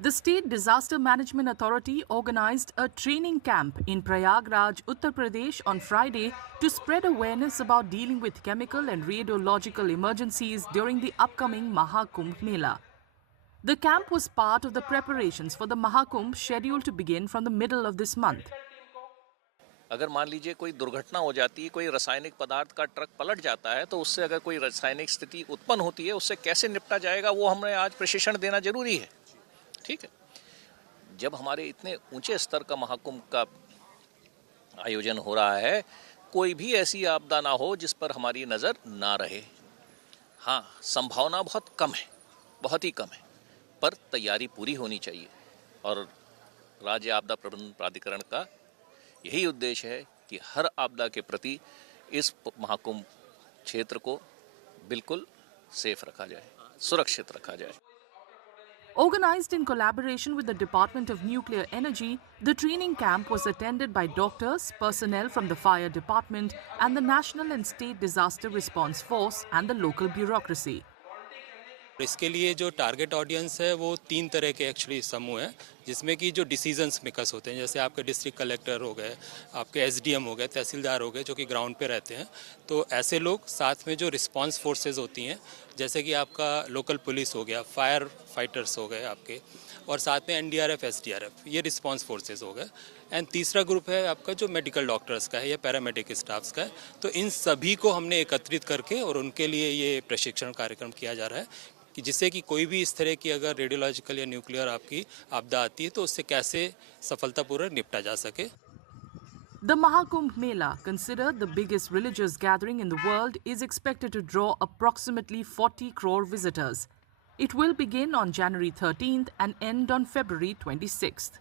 The State Disaster Management Authority organized a training camp in Prayagraj, Uttar Pradesh on Friday to spread awareness about dealing with chemical and radiological emergencies during the upcoming Mahakumbh Mela. The camp was part of the preparations for the Mahakumbh scheduled to begin from the middle of this month. अगर मान लीजिए कोई दुर्घटना हो जाती है, कोई रासायनिक पदार्थ का ट्रक पलट जाता है, तो उससे अगर कोई रासायनिक स्थिति उत्पन्न होती है, उससे कैसे निपटा जाएगा, वो हमें आज प्रशिक्षण देना जरूरी है। ठीक है। जब हमारे इतने ऊंचे स्तर का महाकुंभ का आयोजन हो रहा है, कोई भी ऐसी आपदा ना हो जिस पर हमारी नजर ना रहे। हाँ, संभावना बहुत कम है, बहुत ही कम है, पर तैयारी पूरी होनी चाहिए। और राज्य आपदा प्रबंधन प्राधिकरण का यही उद्देश्य है कि हर आपदा के प्रति इस महाकुंभ क्षेत्र को बिल्कुल सेफ रखा जाए, सुरक्षित रखा जाए। Organized in collaboration with the Department of Nuclear Energy, the training camp was attended by doctors, personnel from the fire department and the National and State Disaster Response Force and the local bureaucracy. इसके लिए जो target audience है वो 3 तरह के actually समूह हैं, जिसमें कि जो डिसीजंस मेकर्स होते हैं, जैसे आपके डिस्ट्रिक्ट कलेक्टर हो गए, आपके एसडीएम हो गए, तहसीलदार हो गए, जो कि ग्राउंड पे रहते हैं। तो ऐसे लोग, साथ में जो रिस्पांस फोर्सेस होती हैं, जैसे कि आपका लोकल पुलिस हो गया, फायर फाइटर्स हो गए आपके, और साथ में एनडीआरएफ, एसडीआरएफ, ये रिस्पांस फोर्सेस हो गए। एंड तीसरा ग्रुप है आपका जो मेडिकल डॉक्टर्स का है या पैरामेडिक स्टाफ्स का है। तो इन सभी को हमने एकत्रित करके और उनके लिए ये प्रशिक्षण कार्यक्रम किया जा रहा है कि जिससे कि कोई भी इस तरह की अगर रेडियोलॉजिकल या न्यूक्लियर आपकी आपदा आती है तो उससे कैसे सफलतापूर्वक निपटा जा सके। The Mahakumbh Mela, considered the biggest religious gathering in the world, is expected to draw approximately 40 crore visitors. It will begin on January 13th and end on February 26th.